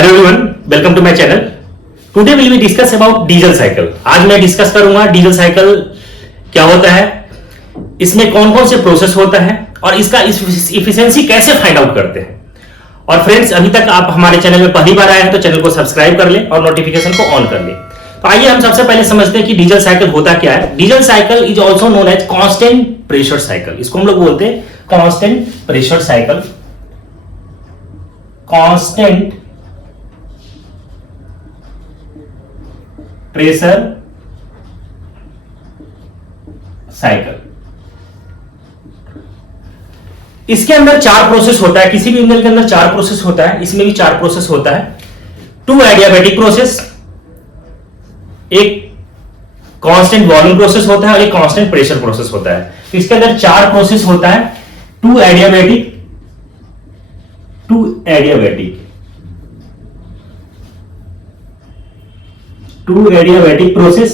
Hello everyone, welcome to my channel. Today will be discuss about diesel cycle. आज मैं discuss करूंगा diesel cycle क्या होता है, इसमें कौन कौन से प्रोसेस होता है और इसका इफिशिएंसी कैसे फाइंड आउट करते हैं। और फ्रेंड्स, अभी तक आप हमारे चैनल में पहली बार आए हैं तो चैनल को सब्सक्राइब कर लें और नोटिफिकेशन को ऑन कर लें। तो आइए हम सबसे पहले समझते हैं कि डीजल साइकिल होता क्या है। Diesel cycle is also known as constant pressure cycle. इसको हम लोग बोलते हैं constant pressure cycle. Constant pressure cycle. इसके अंदर चार प्रोसेस होता है। किसी भी इंजन के अंदर चार प्रोसेस होता है, इसमें भी चार प्रोसेस होता है। टू एडियाबैटिक प्रोसेस, एक कांस्टेंट वॉल्यूम प्रोसेस होता है और एक कांस्टेंट प्रेशर प्रोसेस होता है। तो इसके अंदर चार प्रोसेस होता है। टू एडियाबैटिक प्रोसेस,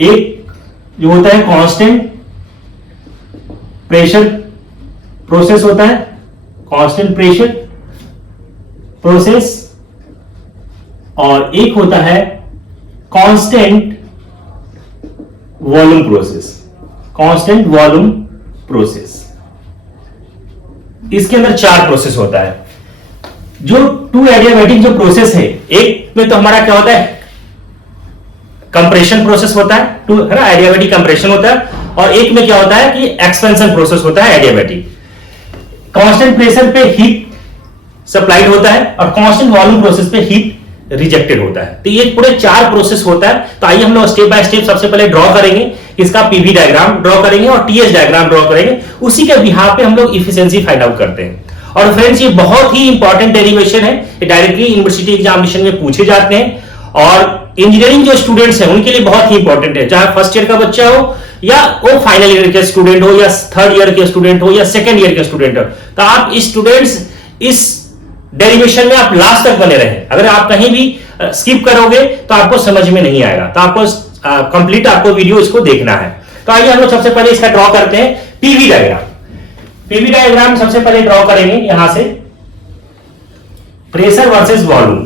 एक जो होता है कांस्टेंट प्रेशर प्रोसेस होता है, कांस्टेंट प्रेशर प्रोसेस, और एक होता है constant volume process, constant volume process. इसके अंदर चार प्रोसेस होता है। जो टू एडियाबैटिक जो प्रोसेस है, एक में तो हमारा क्या होता है, कंप्रेशन प्रोसेस होता है, टू है ना, एडियाबैटिक कंप्रेशन होता है, और एक में क्या होता है कि एक्सपेंशन प्रोसेस होता है एडियाबैटिक। कांस्टेंट प्रेशर पे हीट सप्लाइड होता है और कांस्टेंट वॉल्यूम प्रोसेस पे हीट रिजेक्टेड होता है। तो ये पूरे चार प्रोसेस होता है। तो आइए हम लोग स्टेप बाय स्टेप सबसे पहले ड्रॉ करेंगे, इसका पीवी डायग्राम ड्रॉ करेंगे और टीएस डायग्राम ड्रॉ करेंगे। उसी के बिहाफ पे हम लोग इफिशिएंसी फाइंड आउट करते हैं। और फ्रेंड्स, ये बहुत ही इंपॉर्टेंट डेरिवेशन है, ये डायरेक्टली यूनिवर्सिटी एग्जामिनेशन में पूछे जाते हैं और इंजीनियरिंग जो स्टूडेंट्स हैं उनके लिए बहुत ही इंपॉर्टेंट है। चाहे फर्स्ट ईयर का बच्चा हो या वो फाइनल ईयर के स्टूडेंट हो या थर्ड ईयर के स्टूडेंट हो या सेकेंड ईयर के स्टूडेंट हो, तो आप स्टूडेंट्स इस डेरिवेशन में आप लास्ट तक बने रहें। अगर आप कहीं भी स्किप करोगे तो आपको समझ में नहीं आएगा, तो आपको कंप्लीट आपको वीडियो इसको देखना है। तो आइए हम लोग सबसे पहले इसका ड्रॉ करते हैं पीवी डायग्राम। पीवी डायग्राम सबसे पहले ड्रॉ करेंगे यहां से, प्रेशर वर्सेस वॉल्यूम,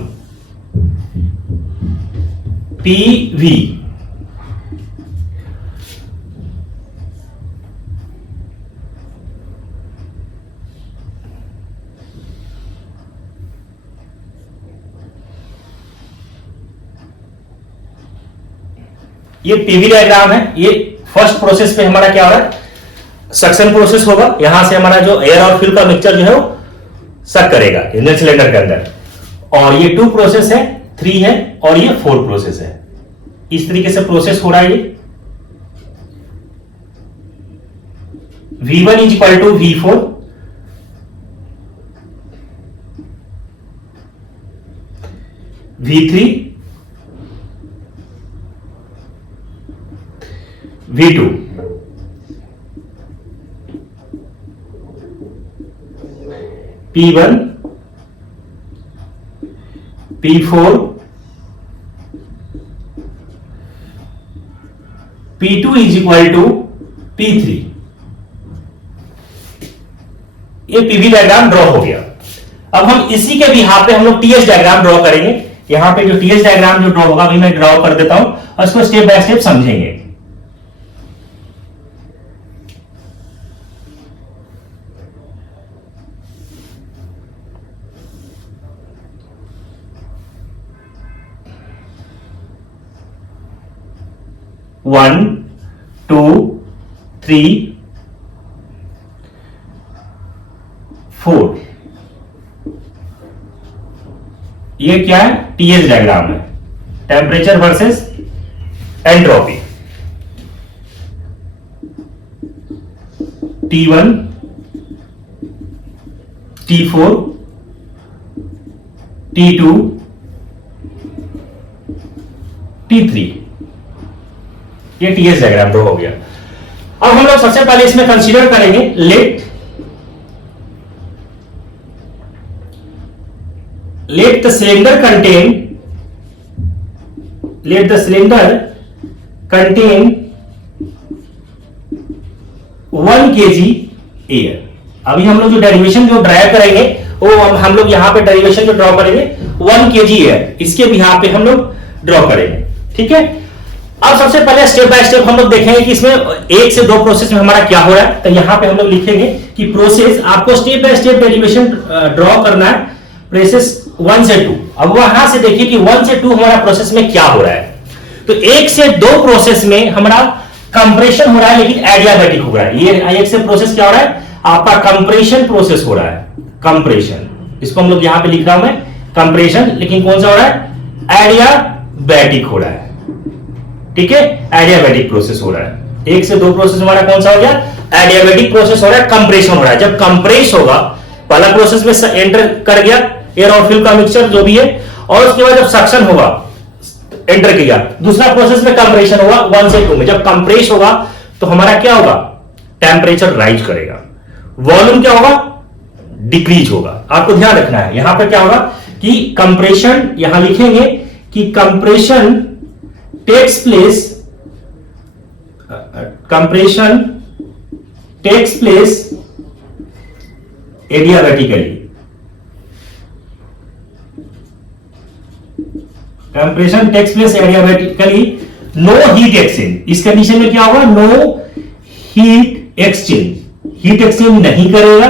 पीवी। ये पीवी डायग्राम है। ये फर्स्ट प्रोसेस पे हमारा क्या हो रहा है, सक्शन प्रोसेस होगा। यहां से हमारा जो एयर और फ्यूल का मिक्सचर जो है वो सक करेगा इंजन सिलेंडर के अंदर। और ये 2 प्रोसेस है, 3 है और ये 4 प्रोसेस है। इस तरीके से प्रोसेस हो रहा है। ये V1 is equal to V4, V3, V2, P1, P4, P2 is equal to P3। ये पीवी डायग्राम ड्रॉ हो गया। अब हम इसी के बिहाफ पे हम लोग टीएस डायग्राम ड्रॉ करेंगे। यहां पे जो टीएस डायग्राम जो ड्रॉ होगा अभी मैं ड्रॉ कर देता हूं और इसको स्टेप बाय स्टेप समझेंगे। वन, 2, 3, 4। ये क्या है, टीएस डायग्राम है, temperature versus entropy. T1, T4, T2, T3। ये टीएस डायग्राम ड्रॉ हो गया। अब हम लोग सबसे पहले इसमें कंसीडर करेंगे let the cylinder contain 1 kg air. अभी हम लोग जो डेरिवेशन जो ड्राइव करेंगे वो हम लोग यहाँ पे डेरिवेशन जो ड्रॉ करेंगे 1 kg है, इसके भी यहाँ पे हम लोग ड्रॉ करेंगे। ठीक है, अब सबसे पहले स्टेप बाय स्टेप हम लोग देखेंगे कि इसमें 1 से 2 प्रोसेस में हमारा क्या हो रहा है। तो यहाँ पे हम लोग लिखेंगे कि प्रोसेस, आपको step by step derivation draw करना है, प्रोसेस 1 से 2। अब वहां से देखिए कि 1 से 2 हमारा प्रोसेस में क्या हो रहा है। तो 1 से 2 प्रोसेस में हमारा कंप्रेशन हो रहा है, लेकिन एडियाबैटिक हो रहा है। ये 1 से प्रोसेस क्या हो रहा है, आपका कंप्रेशन प्रोसेस हो रहा है, कंप्रेशन। इसको हम लोग यहां पे लिख रहा हूं मैं कंप्रेशन, लेकिन कौन सा हो रहा है, एडियाबैटिक हो रहा है। ठीक है, एडियाबैटिक प्रोसेस हो रहा है। 1 से 2 प्रोसेस हमारा कौन सा हो गया, एडियाबैटिक प्रोसेस हो रहा है, कंप्रेशन हो रहा है। जब कंप्रेस होगा, पहला प्रोसेस में एंटर कर गया एयर और फ्यूल का मिक्सचर जो भी है, और उसके बाद जब सक्शन होगा, एंटर किया, दूसरा प्रोसेस में कंप्रेशन होगा 1 से 2 में। जब कंप्रेस होगा तो हमारा क्या होगा, टेम्परेचर राइज करेगा, वॉल्यूम क्या होगा, डिक्रीज होगा। आपको ध्यान रखना है यहां पर क्या होगा कि कंप्रेशन, यहां लिखेंगे कि compression takes place adiabatically. Compression takes place adiabatically, no heat exchange. इस कंडीशन में क्या होगा, no heat exchange, heat exchange नहीं करेगा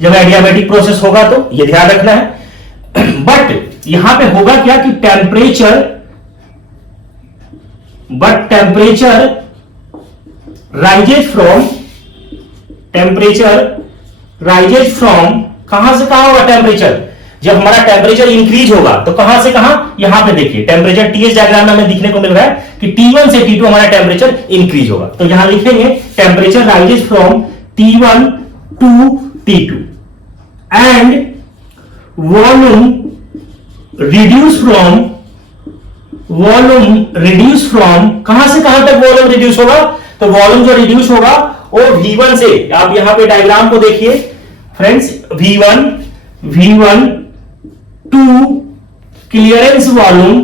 जब एडियाबैटिक प्रोसेस होगा, तो यह ध्यान रखना है। बट यहां पे होगा क्या कि टेम्परेचर राइजेज फ्रॉम कहां से कहां होगा टेम्परेचर, जब हमारा टेम्परेचर इंक्रीज होगा तो कहां से कहां, यहां पे देखिए टेम्परेचर टीएस डायग्राम में हमें दिखने को मिल रहा है कि T1 से T2 हमारा टेम्परेचर इंक्रीज होगा। तो यहां लिखेंगे temperature rises from T1 to T2 and volume reduce from कहां से कहां तक वॉल्यूम रिड्यूस होगा, तो वॉल्यूम जो रिड्यूस होगा वो V1 से, आप यहां पे डायग्राम को देखिए friends, V1 to clearance volume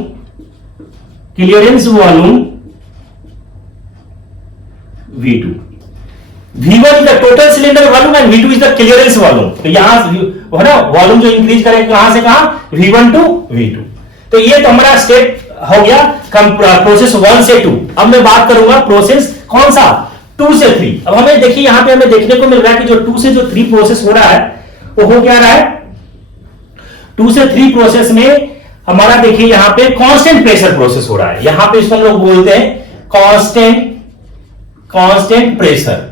V2। V1 is the total cylinder volume and V2 is the clearance volume. तो यहां है ना, वॉल्यूम जो इंक्रीज करेगा कहां से कहां, V1 टू V2। तो ये तो हमारा स्टेप हो गया प्रोसेस 1 से 2। अब मैं बात करूंगा प्रोसेस कौन सा, 2 से 3। अब हमें देखिए यहां पे हमें देखने को मिल रहा है कि जो 2 से जो 3 प्रोसेस हो रहा है वो हो क्या रहा है, 2 से 3 प्रोसेस में हमारा देखिए यहां पे कांस्टेंट प्रेशर प्रोसेस हो रहा है। यहां पे इसको हम लोग बोलते हैं कांस्टेंट प्रेशर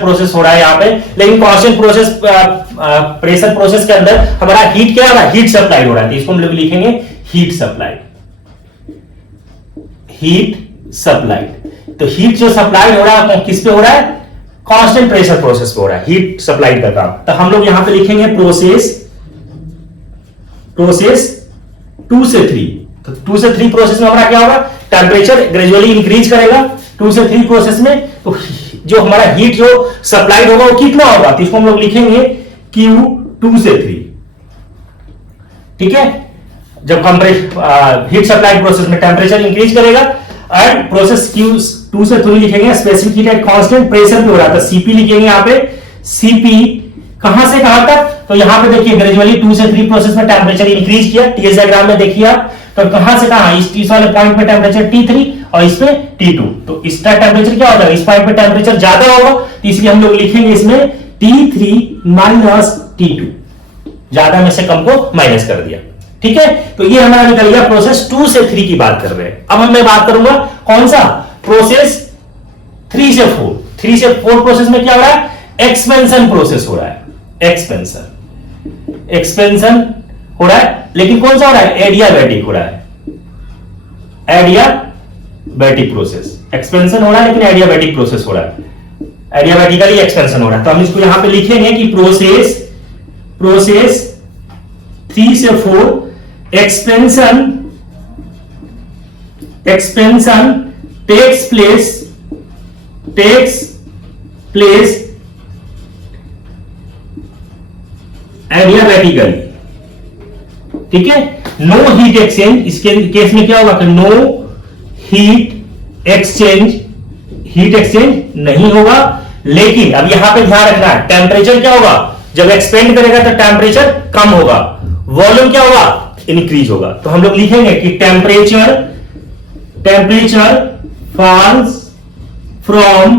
प्रोसेस हो रहा है यहां पे। लेकिन कांस्टेंट प्रेशर प्रोसेस के अंदर हमारा हीट क्या हो रहा है, हीट सप्लाई हो रहा है। तो इसको हम लोग लिखेंगे हीट सप्लाई। तो हीट जो सप्लाई हो रहा है किस पे हो रहा है, कांस्टेंट प्रेशर प्रोसेस पे हो रहा है, हीट सप्लाई का काम। तो हम लोग यहां पे लिखेंगे प्रोसेस 2 से 3। तो 2 से 3 प्रोसेस में हमारा क्या होगा, टेम्परेचर ग्रेजुअली इंक्रीज करेगा 2 से 3 प्रोसेस में। तो जो हमारा हीट जो सप्लाइड होगा वो कितना होगा, तो इसको हम लोग लिखेंगे Q2 से 3। ठीक है, जब हीट सप्लाइड प्रोसेस में टेम्परेचर इंक्रीज करेगा, एंड प्रोसेस Q2 से 3 लिखेंगे specific heat at constant pressure पे हो रहा था, Cp लिखेंगे यहां पे। Cp कहां से कहां तक, तो यहां पे देखिए ग्रेजुअली 2 से 3 प्रोसेस में टेम्परेचर इंक्रीज किया, टीएस डायग्राम में देखिए आप। तो कहां से कहां, इस वाले पॉइंट पे टेम्परेचर T3 और इस पे T2। तो इसका टेम्परेचर क्या होगा, इस पॉइंट पे टेम्परेचर ज्यादा होगा, तो इसलिए हम लोग लिखेंगे इसमें T3 माइनस T2, ज्यादा में से कम को माइनस कर दिया। ठीक है, तो ये हमारा निकल गया प्रोसेस 2 से 3 की बात कर रहे हैं। अब मैं बात करूंगा कौन सा, प्रोसेस 3 से 4। 3 से 4 प्रोसेस में क्या हो रहा है, एक्सपेंशन प्रोसेस हो रहा है, एक्सपेंशन हो रहा है, लेकिन कौन सा हो रहा है, एडियाबैटिक हो रहा है, एडियाबैटिक प्रोसेस। एक्सपेंशन हो रहा है लेकिन एडियाबैटिक प्रोसेस हो रहा है, एडियाबैटिकली एक्सपेंशन हो रहा है। तो हम इसको यहां पे लिखेंगे कि प्रोसेस 3 से 4 expansion takes place adiabatically। ठीक है, नो हीट एक्सचेंज, इसके केस में क्या होगा कि नो हीट हीट एक्सचेंज नहीं होगा। लेकिन अब यहां पे ध्यान रखना है, टेम्परेचर क्या होगा, जब एक्सपेंड करेगा तो टेम्परेचर कम होगा, वॉल्यूम क्या होगा, इंक्रीज होगा। तो हम लोग लिखेंगे कि टेम्परेचर फॉल्स फ्रॉम,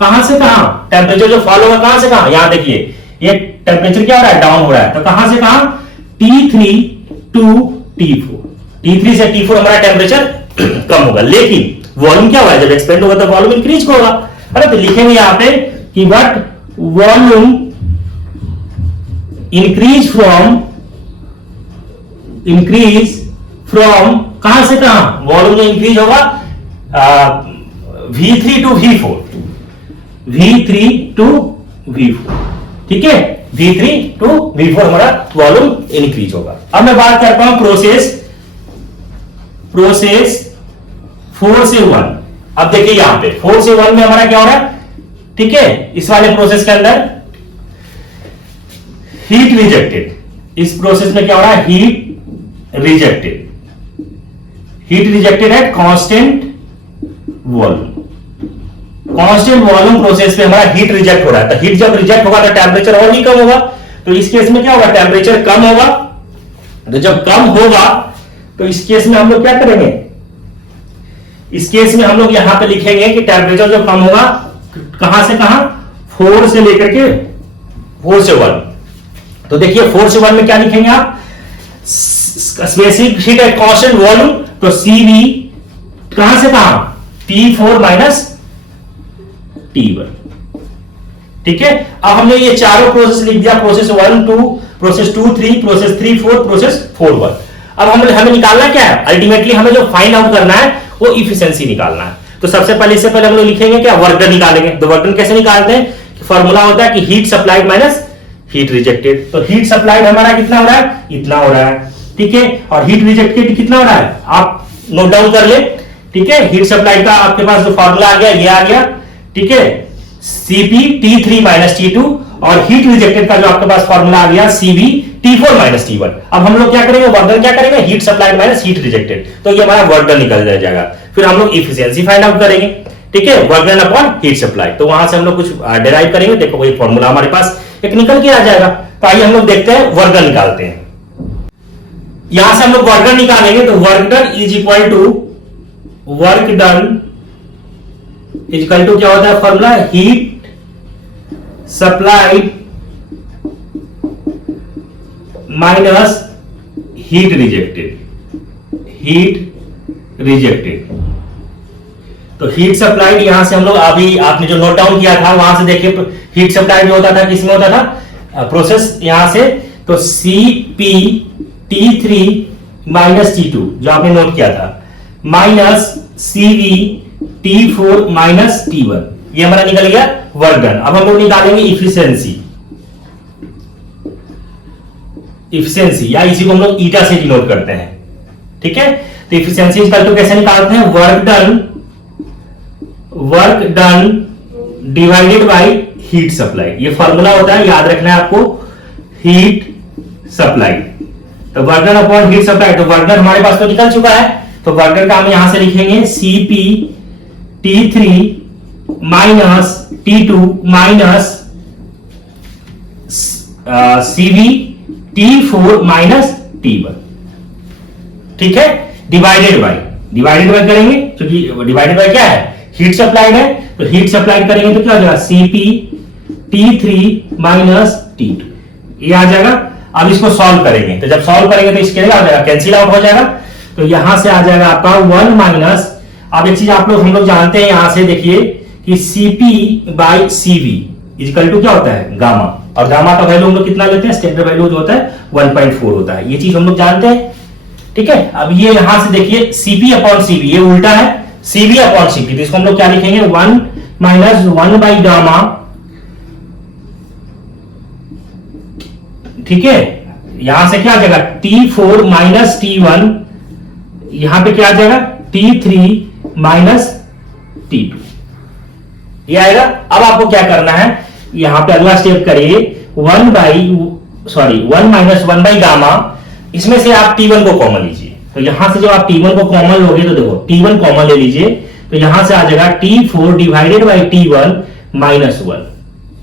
कहां से कहां, टेम्परेचर जो फॉल होगा कहां से कहां, यहां देखिए ये टेम्परेचर क्या हो रहा है, डाउन हो रहा है, तो कहां से कहां, T3 टू T4, T3 से T4 हमारा टेम्परेचर कम होगा। लेकिन वॉल्यूम क्या हुआ, जब एक्सपेंड होगा तो वॉल्यूम इंक्रीज होगा। अरे तो लिखेंगे यहां पे कि व्हाट वॉल्यूम इंक्रीज फ्रॉम कहां से कहां, वॉल्यूम इंक्रीज होगा V3 to V4, V3 to V4, ठीक है, V3 टू V4 हमारा वॉल्यूम इंक्रीज होगा। अब मैं बात करता हूं प्रोसेस 4 से 1। अब देखिए यहां पे 4 से 1 में हमारा क्या हो रहा है, ठीक है, इस वाले प्रोसेस के अंदर हीट रिजेक्टेड, इस प्रोसेस में क्या हो रहा है, heat rejected at constant volume process पे हमारा हीट रिजेक्ट हो रहा है। तो हीट जब रिजेक्ट होगा तो टेम्परेचर और भी कम होगा। तो इस केस में क्या होगा, टेम्परेचर कम होगा। तो जब कम होगा तो इस केस में हम लोग क्या करेंगे, इस केस में हम लोग यहां पे लिखेंगे कि टेम्परेचर जो कम होगा कहां से कहां, 4 से लेकर के 4 से 1। तो देखिए 4 से 1 में क्या लिखेंगे आप, specific heat at constant volume, तो CV कहां से कहां, T4 माइनस T1, ठीक है। अब हमने ये चारों प्रोसेस लिख दिया, प्रोसेस 1 2, प्रोसेस 2 3, प्रोसेस 3 4, प्रोसेस 4 1। अब हमें निकालना क्या है, अल्टीमेटली हमें जो फाइंड आउट करना है वो इफिशिएंसी निकालना है। तो सबसे पहले हम लोग लिखेंगे क्या, वर्क डन निकालेंगे। तो वर्क डन कैसे निकालते हैं, फॉर्मूला होता है कि heat supplied minus heat rejected. तो हीट सप्लाइड हमारा कितना हो रहा है, इतना हो रहा है, ठीक है, और हीट रिजेक्टेड कितना हो रहा है, आप नोट डाउन कर ले, ठीक है। हीट सप्लाइड का आपके पास जो फॉर्मूला आ गया ये आ गया, ठीक है, Cp T3 माइनस T2, और हीट रिजेक्टेड का जो आपके पास फॉर्मूला आ गया Cv T4 माइनस T1। अब हम लोग क्या करेंगे, वर्क डन क्या करेंगे, heat supplied minus heat rejected, तो ये हमारा वर्क डन निकल जाएगा। फिर हम लोग इफिशियंसी फाइंड आउट करेंगे, ठीक है, work done upon heat supply. तो वहां से हम लोग कुछ डिराइव करेंगे, देखो कोई फॉर्मूला हमारे पास एक निकल के आ जाएगा। तो आइए हम लोग देखते हैं, वर्क डन निकालते हैं। यहां से हम लोग वर्क डन निकालेंगे, तो work done is equal to क्या होता है formula, heat supplied minus heat rejected. तो हीट सप्लाइड यहां से हम लोग अभी आपने जो नोट डाउन किया था वहां से देखिए, हीट सप्लाइड जो होता था किसमें होता था, प्रोसेस यहां से, तो Cp T3 माइनस T2 जो आपने नोट किया था, minus Cv T4 minus T1, ये हमारा निकल गया वर्क डन। अब हम लोग निकालेंगे इफिशिएंसी, या इसी को हम लोग ईटा से डिनोट करते हैं, ठीक है। तो इफिशिएंसी इक्वल टू कैसे निकालते हैं, work done divided by heat supply, ये फॉर्मूला होता है, याद रखना है आपको, हीट सप्लाई। तो work done upon heat supply, तो वर्क डन हमारे पास तो निकल चुका है, तो वर्क डन का हम यहां से लिखेंगे Cp T3 minus T2 minus Cv T4 minus T1, ठीक है, डिवाइडेड बाय करेंगे, क्योंकि डिवाइडेड बाय क्या है, हीट सप्लाइड है, तो हीट सप्लाइड करेंगे तो क्या हो जाएगा, Cp T3 माइनस T2, ये आ जाएगा। अब इसको सॉल्व करेंगे, तो जब सॉल्व करेंगे तो इसके क्या हो जाएगा, कैंसिल आउट हो जाएगा। तो यहां से आ जाएगा आपका 1 माइनस, अब एक चीज हम लोग जानते हैं यहां से देखिए कि Cp by Cv equal to क्या होता है, गामा, और गामा का वैल्यू हम लोग कितना लेते हैं, स्टैंडर्ड वैल्यू जो होता है 1.4 होता है, ये चीज हम लोग जानते हैं, ठीक है। अब ये यहां से देखिए Cp अपॉन Cv, ये उल्टा है, Cv अपॉन Cp, तो इसको हम लोग क्या लिखेंगे, 1 माइनस 1 बाई गामा, ठीक है। यहां से क्या आ जाएगा, T4 माइनस T1, यहां पे क्या आ जाएगा, T3 माइनस T2, ये आएगा। अब आपको क्या करना है, यहां पे अगला स्टेप करिए, 1 माइनस 1 बाई गामा, इसमें से आप T1 को कॉमन लीजिए। तो यहां से जब आप T1 को कॉमन लोगे तो देखो T1 कॉमन ले लीजिए, तो यहां से आ जाएगा T4 divided by T1 minus 1,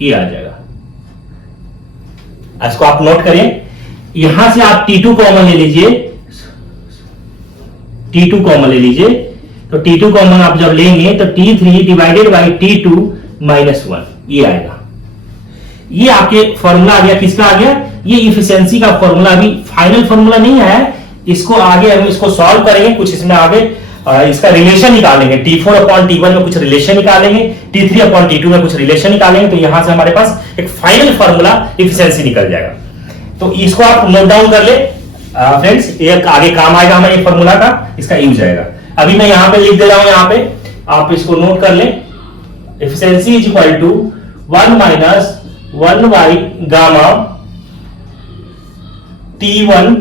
ये आ जाएगा। इसको आप नोट करें, यहां से आप T2 कॉमन ले लीजिए, T2 कॉमन ले लीजिए, तो T2 कॉमन आप जब लेंगे तो T3 divided by T2 minus 1, ये आएगा। ये आपके फॉर्मूला आ गया, किसका आ गया? ये इफिशिएंसी का फॉर्मूला। अभी फाइनल फॉर्मूला नहीं आया, इसको आगे हम इसको सॉल्व करेंगे, कुछ इसमें आगे इसका रिलेशन निकालेंगे। T4 अपॉन T1 में कुछ रिलेशन निकालेंगे, T3 अपॉन T2 में कुछ रिलेशन निकालेंगे, तो यहां से हमारे पास एक फाइनल फॉर्मूला इफिशिएंसी निकल जाएगा। तो इसको आप नोट डाउन कर ले फ्रेंड्स, एक आगे काम आएगा हमारे फॉर्मूला का, इसका यूज आएगा। अभी मैं यहां पे लिख दे रहा हूं, यहां पे आप इसको नोट कर ले। Efficiency is equal to 1 minus 1 by gamma T1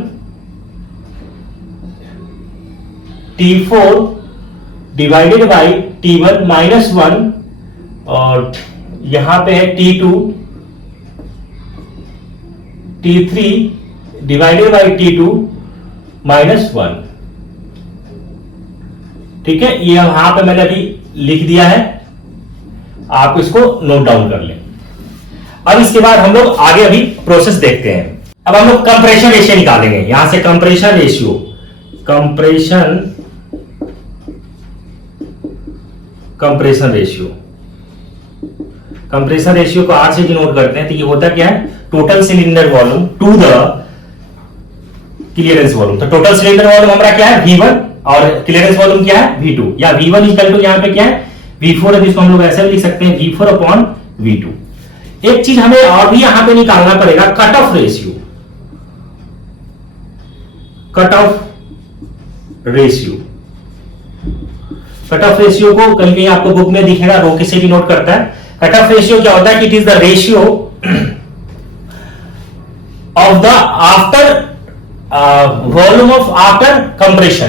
T4 divided by T1 minus 1, और यहां पे है T2 T3 divided by T2 minus 1। ठीक है, ये यहां पे मैंने अभी लिख दिया है, आप इसको नोट डाउन कर लें। अब इसके बाद हम लोग आगे अभी प्रोसेस देखते हैं। अब हम लोग कंप्रेशन रेशियो निकालेंगे, यहां से कंप्रेशन रेशियो, कंप्रेशन रेशियो को आर से डिनोट करते हैं। तो ये होता क्या है? Total cylinder volume to the clearance volume. तो टोटल सिलेंडर वॉल्यूम हमारा क्या है? V1, और क्लियरेंस वॉल्यूम क्या है? V2, या V1 इक्वल टू यहां पे क्या है? V4 है, जिसको हम लोग ऐसे भी लिख सकते हैं V4 अपॉन V2। एक चीज हमें और भी यहां पे निकालना पड़ेगा, cut off ratio. Cut off ratio को कहीं कहीं आपको बुक में दिखेगा, रो किसे डिनोट करता है। कट ऑफ रेशियो क्या होता है कि it is the ratio of the after volume of after compression,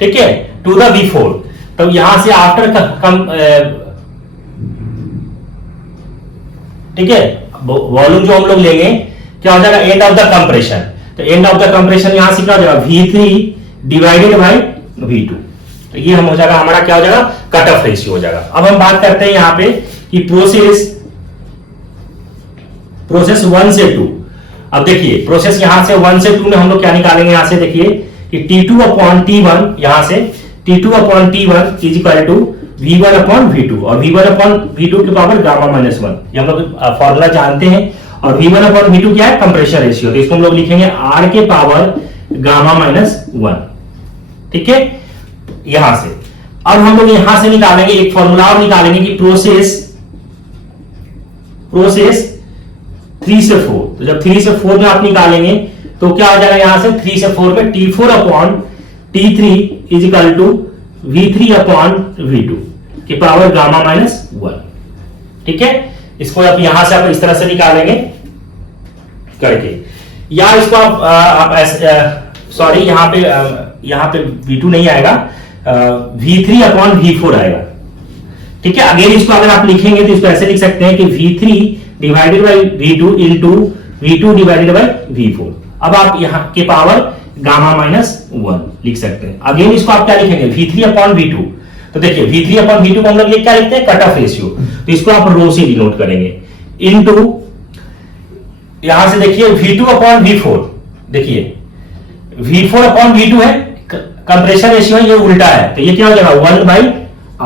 ठीक है, टू द V4। तो यहां से आफ्टर ठीक है, वॉल्यूम जो हम लोग लेंगे क्या हो जाएगा? End of the compression. तो एंड ऑफ द कंप्रेशन यहां से क्या हो जाएगा? V3 divided by V2। तो ये हम हो जाएगा, हमारा क्या हो जाएगा? कट ऑफ रेशियो हो जाएगा। अब हम बात करते हैं यहां पे कि प्रोसेस 1 से 2। अब देखिए प्रोसेस यहां से 1 से 2 में हम लोग क्या निकालेंगे? यहां से देखिए कि T2 अपॉन T1, यहां से T2 upon T1 is equal to V1 upon V2, और V1 अपॉन V2 की पावर गामा माइनस 1, ये हम लोग फॉर्मूला जानते हैं। और V1 अपॉन V2 क्या है? Compression ratio. तो इसको हम लोग लिखेंगे R के पावर गामा माइनस 1, ठीक है, यहां से। अब हम लोग यहां से निकालेंगे एक फॉर्मूला और निकालेंगे कि प्रोसेस 3 से 4। तो जब 3 से 4 में आप निकालेंगे तो क्या हो जाएगा? यहां से 3 से 4 में T4 upon T3 is equal to V3 upon V2 की पावर गामा माइनस 1, ठीक है। इसको आप यहां से आप इस तरह से निकालेंगे करके, या इसको आप ऐसे सॉरी यहां पे V2 नहीं आएगा, V3 अपॉन V4 आएगा, ठीक है। अगेन इसको अगर आप लिखेंगे तो इसको ऐसे लिख सकते हैं कि V3 divided by V2 into V2 divided by V4। अब आप यहां के पावर गामा माइनस 1 लिख सकते हैं। अगेन इसको आप क्या लिखेंगे? V3 upon V2। तो देखिए V3 अपॉन V2 को हम लोग क्या लिखते हैं? Cut off ratio. तो इसको आप रो से डिनोट करेंगे इनटू, यहां से देखिए V2 अपॉन V4, देखिए V4 अपॉन V2 है, कंप्रेशन रेशियो है, ये उल्टा है, तो ये क्या हो जाएगा? 1 बाई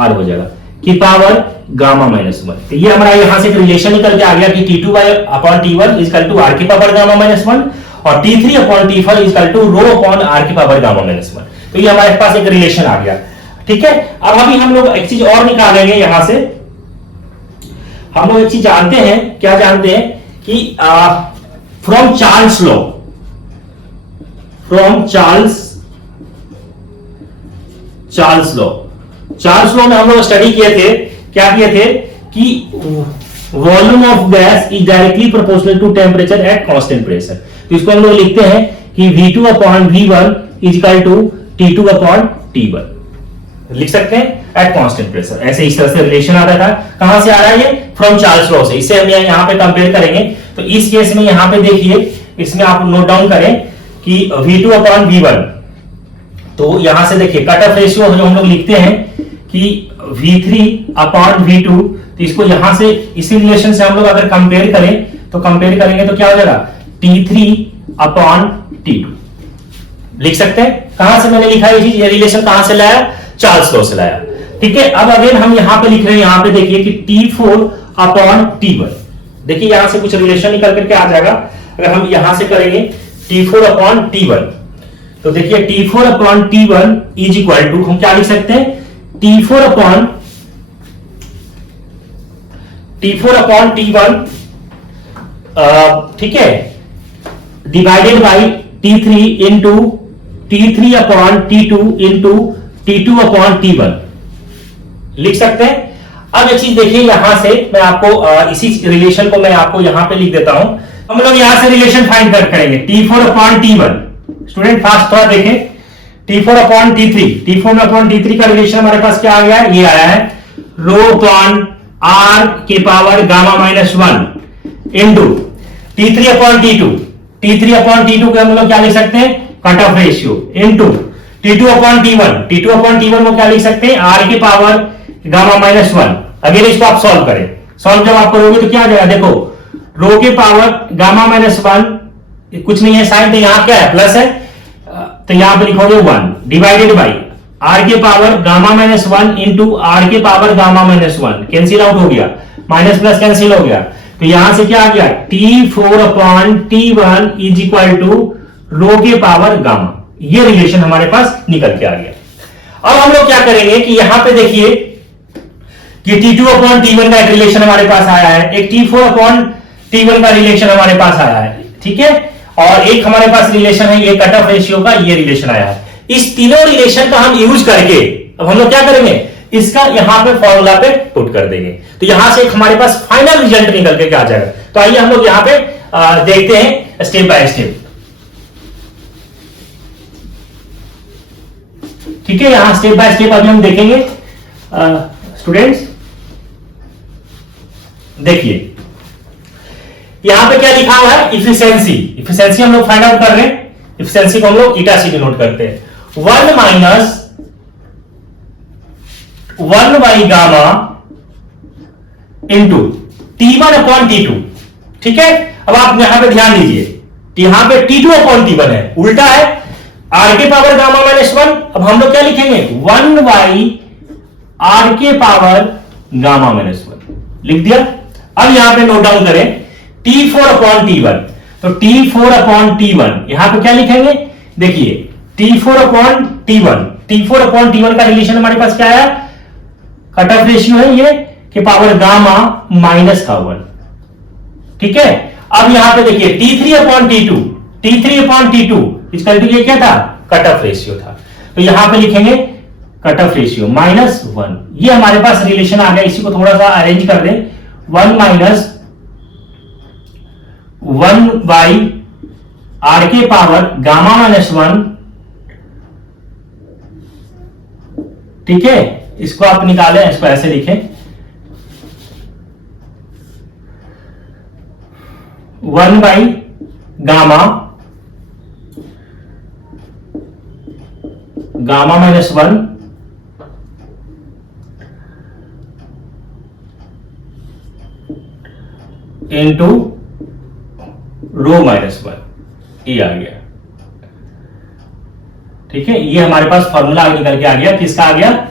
R हो जाएगा की पावर गामा माइनस 1। तो ये हमारा यहां से रिलेशन निकल के आ गया कि T2 upon T1 is equal to R की पावर गामा माइनस 1, और T3 upon T4 is equal to rho upon R की पावर गामा माइनस 1। तो ये हमारे पास एक रिलेशन आ गया, ठीक है। अब अभी हम लोग एक चीज और निकालेंगे यहां से। हम लोग एक चीज जानते हैं, क्या जानते हैं कि फ्रॉम चार्ल्स लॉ में हम लोग स्टडी किए थे, क्या किए थे कि volume of gas is directly proportional to temperature at constant pressure. तो इसको हम लोग लिखते हैं कि V2 upon V1 is equal to T2 upon T1, लिख सकते हैं एट कांस्टेंट प्रेशर। ऐसे इस तरह से रिलेशन आता था। कहां से आ रहा है ये? फ्रॉम चार्ल्स लॉ से। इसे हम यहां पे कंपेयर करेंगे। तो इस केस में यहां पे देखिए, इसमें आप नोट डाउन करें कि V2 अपॉन V1, तो यहां से देखिए कट ऑफ रेशियो जो हम लोग लिखते हैं कि V3 अपॉन V2, तो इसको यहां से इसी रिलेशन से हम लोग अगर कंपेयर करें तो कंपेयर करेंगे तो क्या हो जाएगा T3 अपॉन T2 लिख सकते हैं। कहां से मैंने लिखा ये रिलेशन कहां से लाया, चार्ल्स लॉ से लाया। ठीक है, अब अगेन हम यहां पे लिख रहे हैं, यहां पे देखिए कि T4 अपॉन T1, देखिए यहां से कुछ रिलेशन निकल करके आ जाएगा। अगर हम यहां से करेंगे T4 अपॉन T1, तो देखिए T4 upon T1 is equal to, हम क्या लिख सकते हैं, T4 अपॉन T1, ठीक है, divided by T3 into T3 upon T2 into T2 upon T1 लिख सकते हैं। अब एक चीज देखिए, यहां से मैं आपको इसी रिलेशन को मैं आपको यहां पे लिख देता हूं। हम लोग यहां से रिलेशन फाइंड करेंगे T4 upon T1। Student fast थोड़ा देखें, T4 अपॉन T3 का रिलेशन हमारे पास क्या आ गया है, ये आया है रो अपॉन r के power gamma minus 1 into T3 upon T2 को हम लोग क्या लिख सकते हैं, cut off ratio into T2 upon T1 को क्या लिख सकते हैं, r के पावर गामा माइनस 1। अगेन इसको आप सॉल्व करें, सॉल्व जब आप करोगे तो क्या आ जाएगा, देखो रो के पावर गामा माइनस 1 कुछ नहीं है, साइन तो यहां क्या है, प्लस है, तो यहां पे लिखोगे 1 डिवाइडेड बाई r के power gamma minus 1 into r के power gamma minus 1, cancel out हो गया, माइनस प्लस कैंसिल हो गया, तो यहां से क्या आ गया, T4 upon T1 is equal to rho के पावर गामा। ये रिलेशन हमारे पास निकल के आ गया। अब हम लोग क्या करेंगे कि यहां पे देखिए कि T2 अपॉन T1 का एक रिलेशन हमारे पास आया है, एक T4 अपॉन T1 का रिलेशन हमारे पास आया है, ठीक है, और एक हमारे पास रिलेशन है ये कट ऑफ रेशियो का, ये रिलेशन आया है। इस तीनों रिलेशन का हम यूज करके अब हम लोग क्या करेंगे, इसका यहां पे फॉर्मूला पे पुट कर देंगे, तो यहां से एक हमारे पास फाइनल रिजल्ट निकल के आ जाएगा। तो आइए हम लोग यहां पे देखते हैं स्टेप बाय स्टेप। ठीक है, यहां स्टेप बाय स्टेप अभी हम देखेंगे। स्टूडेंट्स देखिए यहां पे क्या लिखा हुआ है, इफिशिएंसी हम लोग फाइंड आउट कर रहे हैं। इफिशिएंसी को हम लोग ईटा से डिनोट करते हैं, 1 minus 1 by gamma into T1 upon T2। ठीक है, अब आप यहां पे ध्यान दीजिए, यहां पे T2 अपॉन T1 है, उल्टा है, r के पावर गामा माइनस 1। अब हम लोग क्या लिखेंगे, 1 बाई r के पावर गामा माइनस 1 लिख दिया। अब यहां पे नोट डाउन करें T4 अपॉन T1, तो T4 अपॉन T1 यहां पे क्या लिखेंगे, देखिए T4 अपॉन T1 का रिलेशन हमारे पास क्या है, कट ऑफ रेशियो है ये के पावर गामा माइनस का 1। ठीक है, अब यहां पे देखिए T3 अपॉन T2 इसका ये क्या था, कट ऑफ रेशियो था, तो यहां पे लिखेंगे कट ऑफ रेशियो माइनस 1। ये हमारे पास रिलेशन आ गया, इसी को थोड़ा सा अरेंज कर दें, 1 माइनस 1 बाई r के पावर गामा माइनस 1। ठीक है, इसको आप निकालें, इसको ऐसे लिखें, 1 by gamma minus 1 into rho minus 1, ये आ गया। ठीक है, ये हमारे पास फॉर्मूला निकल के आ गया, किसका आ गया,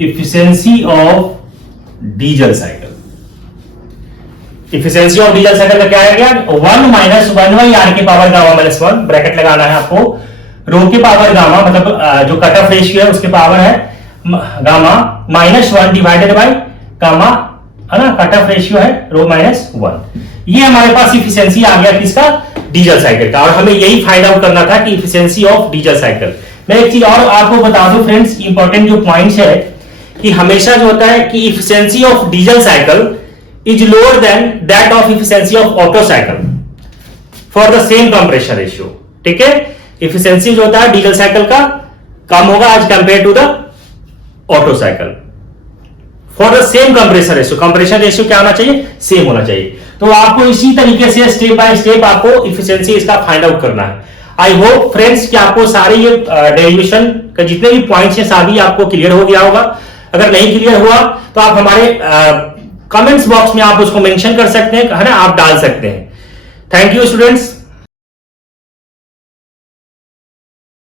efficiency of diesel cycle. Efficiency of diesel cycle का क्या आ गया, 1 माइनस 1 बाई r के पावर गामा माइनस 1, ब्रैकेट लगाना है आपको, रो के पावर गामा मतलब जो कट ऑफ रेशियो है उसके पावर है gamma minus 1 divided by gamma, है ना, कट ऑफ रेशियो है रो माइनस 1। ये हमारे पास इफिशिएंसी आ गया किसका, डीजल साइकिल का, और हमें यही फाइंड आउट करना था कि इफिशिएंसी ऑफ डीजल साइकिल। मैं एक चीज और आपको बता दूं फ्रेंड्स, इंपॉर्टेंट जो पॉइंट्स है कि हमेशा जो होता है कि efficiency of diesel cycle is lower than that of efficiency of auto cycle for the same compression ratio. ठीक है, इफिशिएंसी जो होता है डीजल साइकिल का कम होगा as compare to the Otto cycle for the same compression ratio. Compression ratio क्या होना चाहिए, सेम होना चाहिए। तो आपको इसी तरीके से स्टेप बाय स्टेप आपको इफिशिएंसी इसका फाइंड आउट करना है। आई होप फ्रेंड्स कि आपको सारे ये डेरिवेशन का जितने भी पॉइंट्स हैं सभी आपको क्लियर हो गया होगा। अगर नहीं क्लियर हुआ तो आप हमारे कमेंट्स बॉक्स में आप उसको मेंशन कर सकते हैं, है ना, आप डाल सकते हैं। Thank you students.